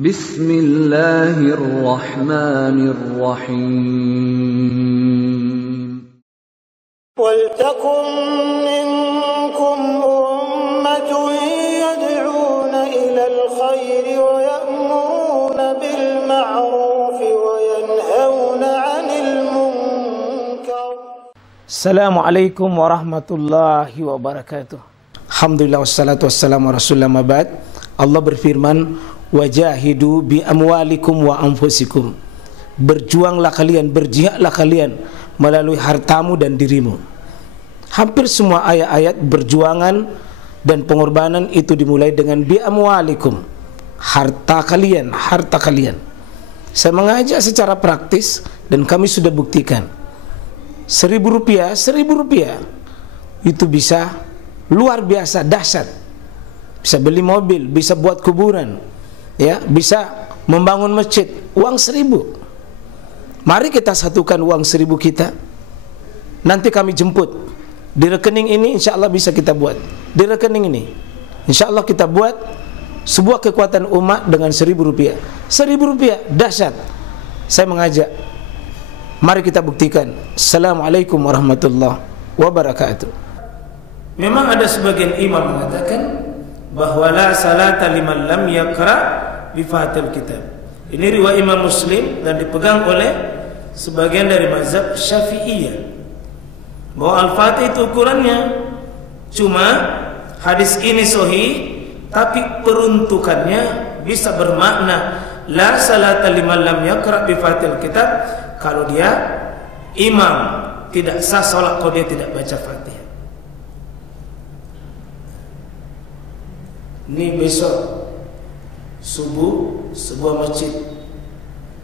Bismillahirrahmanirrahim. Waltakum minkum ummatun yad'una ilal khairi wa ya'muruna bil ma'rufi wa yanhauna 'anil munkar. Assalamualaikum warahmatullahi wabarakatuh. Alhamdulillah wassalatu wassalamu ala rasulillah ma ba'd. Allah berfirman, wajahidu bi amwalikum wa anfusikum. Berjuanglah kalian, berjihadlah kalian melalui hartamu dan dirimu. Hampir semua ayat-ayat berjuangan dan pengorbanan itu dimulai dengan bi amwalikum, harta kalian, harta kalian. Saya mengajak secara praktis dan kami sudah buktikan. Rp1.000 itu bisa luar biasa dahsyat. Bisa beli mobil, bisa buat kuburan, ya, bisa membangun masjid. Uang 1.000. Mari kita satukan uang 1.000 kita. Nanti kami jemput di rekening ini, insya Allah bisa kita buat. Di rekening ini, insya Allah kita buat sebuah kekuatan umat dengan Rp1.000. Rp1.000 dahsyat. Saya mengajak, mari kita buktikan. Assalamualaikum warahmatullahi wabarakatuh. Memang ada sebagian imam mengatakan bahwa la salata liman lam yaqra bi Fathil Kitab. Ini riwayat Imam Muslim dan dipegang oleh sebagian dari mazhab Syafi'iyah, bahwa Al-Fatih itu ukurannya. Cuma hadis ini sahih, tapi peruntukannya bisa bermakna la salata liman lam yaqra bi Fathil Kitab. Kalau dia imam, tidak sah salat kalau dia tidak baca Fatihah. Ini besok subuh sebuah masjid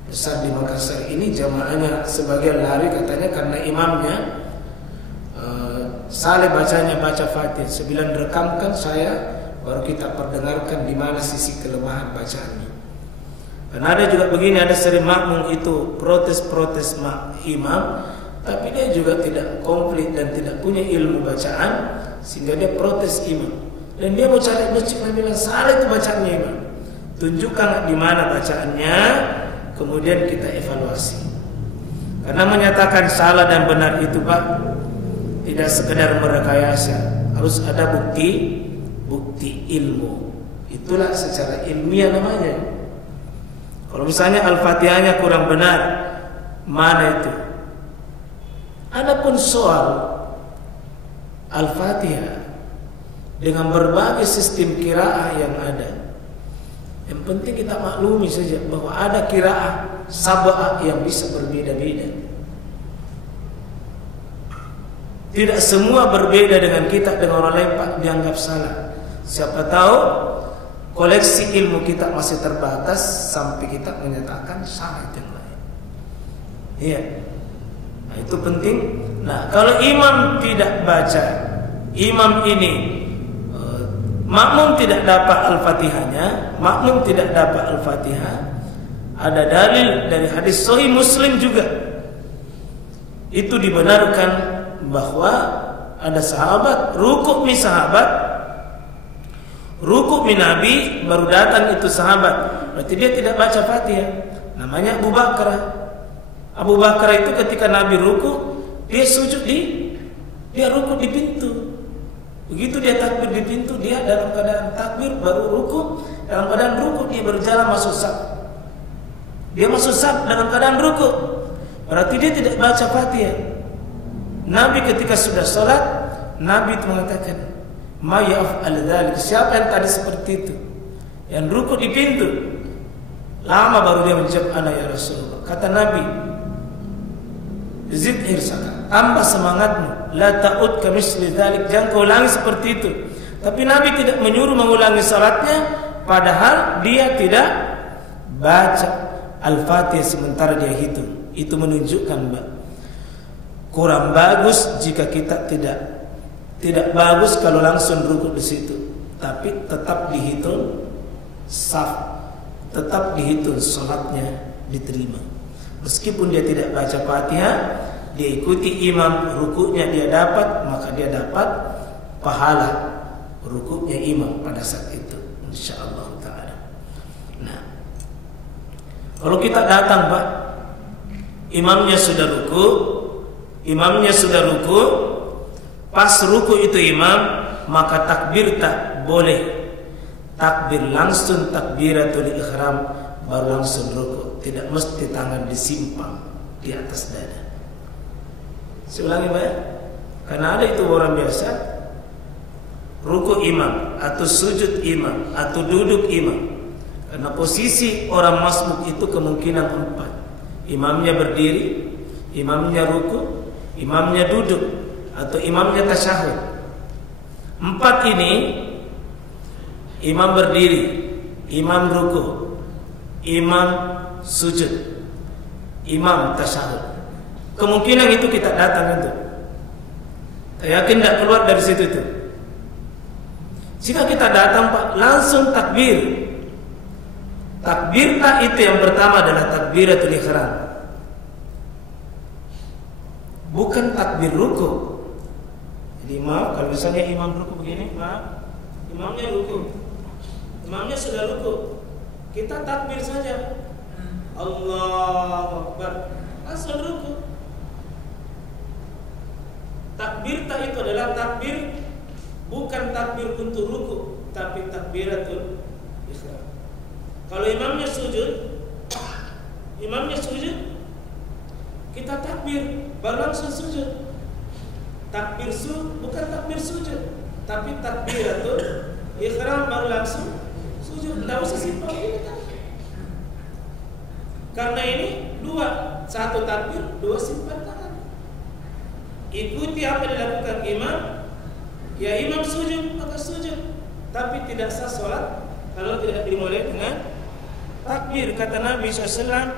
besar di Makassar ini jamaahnya sebagian lari katanya karena imamnya saleh bacanya baca Fatihah. Sebelum rekamkan saya baru kita perdengarkan di mana sisi kelemahan bacaannya. Dan ada juga begini, ada sering makmum itu protes-protes imam, tapi dia juga tidak komplit dan tidak punya ilmu bacaan sehingga dia protes imam. Dan dia mau cari masjid, dia bilang salah itu bacaannya imam. Tunjukkan di mana bacaannya, kemudian kita evaluasi. Karena menyatakan salah dan benar itu Pak, tidak sekedar merekayasa, harus ada bukti ilmu. Itulah secara ilmiah namanya. Kalau misalnya Al-Fatihahnya kurang benar, mana itu? Adapun soal Al-Fatihah dengan berbagai sistem qiraah yang ada, yang penting kita maklumi saja bahwa ada qiraah sab'ah yang bisa berbeda-beda. Tidak semua berbeda dengan kita, dengan orang lain Pak dianggap salah. Siapa tahu koleksi ilmu kita masih terbatas sampai kita menyatakan salah yang lain. Iya. Nah, itu penting. Nah, kalau imam tidak baca, imam ini makmum tidak dapat Al-Fatihahnya, makmum tidak dapat Al-Fatihah. Ada dalil dari hadis sahih Muslim juga. Itu dibenarkan bahwa ada sahabat rukuk Nabi baru datang itu sahabat. Berarti dia tidak baca Fatihah. Namanya Abu Bakar. Abu Bakar itu ketika Nabi rukuk, dia sujud dia rukuk di pintu. Begitu dia takbir di pintu, dia dalam keadaan takbir baru ruku. Dalam keadaan ruku dia berjalan masuk saf. Dia masuk saf dalam keadaan ruku. Berarti dia tidak baca Fatihah. Nabi ketika sudah sholat, Nabi itu mengatakan, "Ma yaf'al dzalik." Siapa yang tadi seperti itu? Yang ruku di pintu. Lama baru dia menjawab, "Ana ya Rasulullah." Kata Nabi, "Zid irsaka." Tambah semangatmu. La ta'ud kamisli dzalik, jangan kau ulangi seperti itu. Tapi Nabi tidak menyuruh mengulangi salatnya, padahal dia tidak baca Al-Fatihah sementara dia hitung. Itu menunjukkan kurang bagus jika kita tidak bagus kalau langsung rukuk di situ. Tapi tetap dihitung saf, tetap dihitung salatnya diterima. Meskipun dia tidak baca Fatihah, dia ikuti imam, rukuknya dia dapat, maka dia dapat pahala rukuknya imam pada saat itu, insyaallah taala. Nah, Kalau kita datang Pak, imamnya sudah ruku, pas ruku itu imam, maka takbir tak boleh. Takbir langsung takbiratul ihram baru langsung ruku. Tidak mesti tangan disimpang di atas dada. Saya ulangi Pak ya. Karena ada itu orang biasa ruku imam atau sujud imam atau duduk imam. Karena posisi orang masbuk itu kemungkinan 4. Imamnya berdiri, imamnya ruku, imamnya duduk, atau imamnya tasyahud. 4 ini, imam berdiri, imam ruku, imam sujud, imam tasyahud. Kemungkinan itu kita datang itu. Saya yakin tidak keluar dari situ itu. Jika kita datang Pak, langsung takbir. Takbir tak itu yang pertama adalah takbiratul ihram. Bukan takbir ruku. Jadi maaf kalau misalnya imam ruku begini, maaf, imamnya ruku, imamnya sudah ruku, kita takbir saja, Allahu Akbar, langsung ruku. Takbir tak itu adalah takbir, bukan takbir untuk ruku, tapi takbiratul ihram. Kalau imamnya sujud, kita takbir, baru langsung sujud. Takbir bukan takbir sujud, tapi takbiratul ihram baru langsung sujud. Tidak usah simpang ini kan? Karena ini 2, 1 takbir, 2 simpan tangan. Ikuti apa yang dilakukan imam. Ya imam sujud, maka sujud. Tapi tidak sah sholat kalau tidak dimulai dengan takbir. Kata Nabi SAW,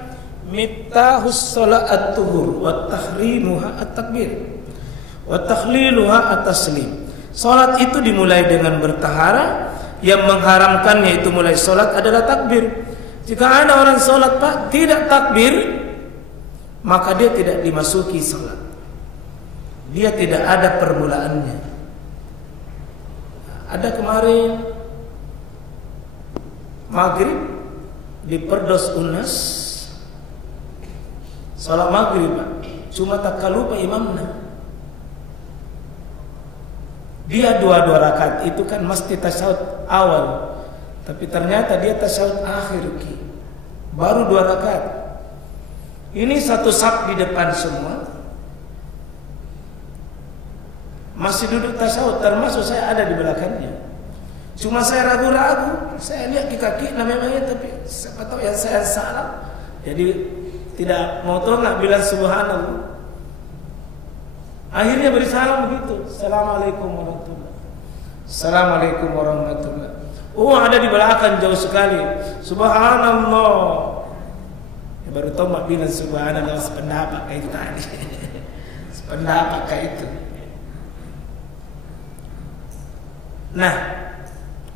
miftahus sholat at-tuhur wa tahrimuha at-takbir wa tahliluha at-taslim. Sholat itu dimulai dengan bertahara, yang mengharamkannya itu mulai sholat adalah takbir. Jika ada orang sholat Pak tidak takbir, maka dia tidak dimasuki sholat. Dia tidak ada permulaannya. Ada kemarin maghrib di Perdos Unas, salat maghrib Pak, cuma tak lupa imamnya. Dia 2 rakaat itu kan mesti tasyahud awal, tapi ternyata dia tasyahud akhir baru 2 rakaat. Ini satu saf di depan semua, masih duduk tasyahud, termasuk saya ada di belakangnya. Cuma saya ragu-ragu, saya lihat di kaki namanya, tapi siapa tahu yang saya salah. Jadi tidak mau tahu nggak bilang subhanallah. Akhirnya beri salam begitu. Assalamualaikum warahmatullahi. Assalamualaikum warahmatullahi. Oh ada di belakang jauh sekali. Subhanallah. Ya, baru tahu mak bilang subhanallah sependapat kayak itu tadi. Sependapat kayak itu. Nah,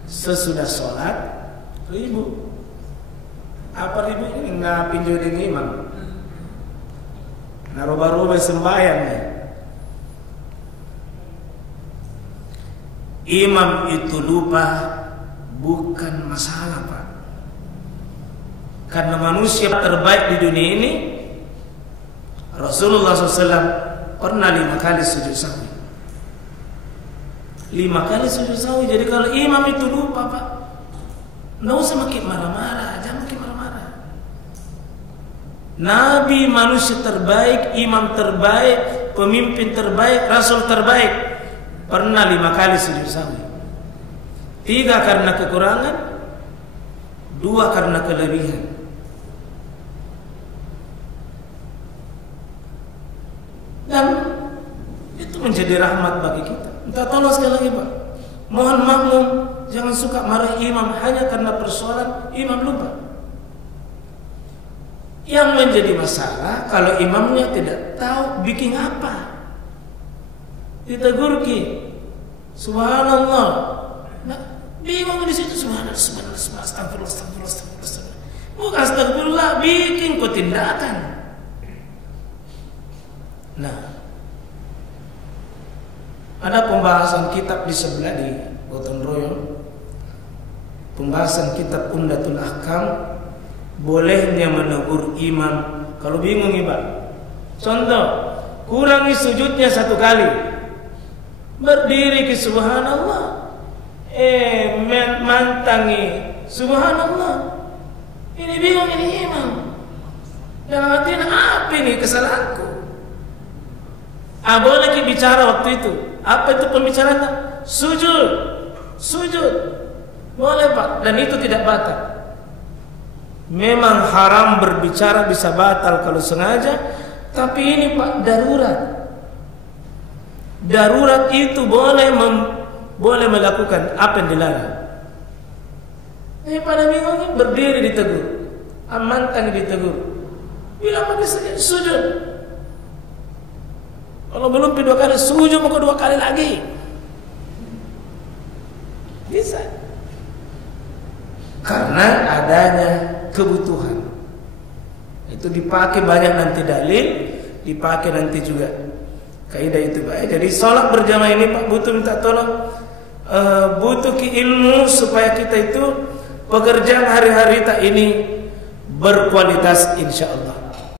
sesudah sholat, ribu. Apa ribu ini? Nggak pinjau dengan imam. Nah, roba-roba sembahyang nih. Imam itu lupa bukan masalah Pak. Karena manusia terbaik di dunia ini, Rasulullah SAW pernah 5 kali sujud sahwi. 5 kali sujud sahwi. Jadi kalau imam itu lupa Pak, nggak usah makin marah-marah, jangan makin marah-marah. Nabi manusia terbaik, imam terbaik, pemimpin terbaik, rasul terbaik, pernah 5 kali sujud sahwi. 3 karena kekurangan, 2 karena kelebihan. Dan itu menjadi rahmat bagi kita. Minta tolong sekali lagi Pak, mohon makmum, jangan suka marah imam hanya karena persoalan imam lupa. Yang menjadi masalah kalau imamnya tidak tahu bikin apa. Ditegur subhanallah. Nah, bingung di situ subhanallah, astagfirullah. Bukan astagfirullah, bikin kau tindakan. Nah, ada pembahasan kitab di sebelah di Gotong Royong, pembahasan kitab Umdatul Ahkam bolehnya menegur imam kalau bingung Pak. Contoh, kurangi sujudnya 1 kali, berdiri ke subhanallah, mantangi subhanallah, ini bingung ini imam, dalam hati apa ini kesalahanku? Boleh kita bicara waktu itu. Apa itu pembicaraan? Sujud boleh Pak, dan itu tidak batal. Memang haram berbicara, bisa batal kalau sengaja, tapi ini Pak darurat itu boleh melakukan apa yang dilarang. Pada bingung berdiri ditegur, amantang ditegur, bilang pakai saja sujud. Kalau belum 2 kali sujud, mau 2 kali lagi. Bisa. Karena adanya kebutuhan. Itu dipakai banyak nanti dalil, dipakai nanti juga kaidah itu Pak. Jadi sholat berjamaah ini Pak butuh minta tolong, butuh ilmu supaya kita itu pekerjaan hari-hari tak ini berkualitas insya Allah.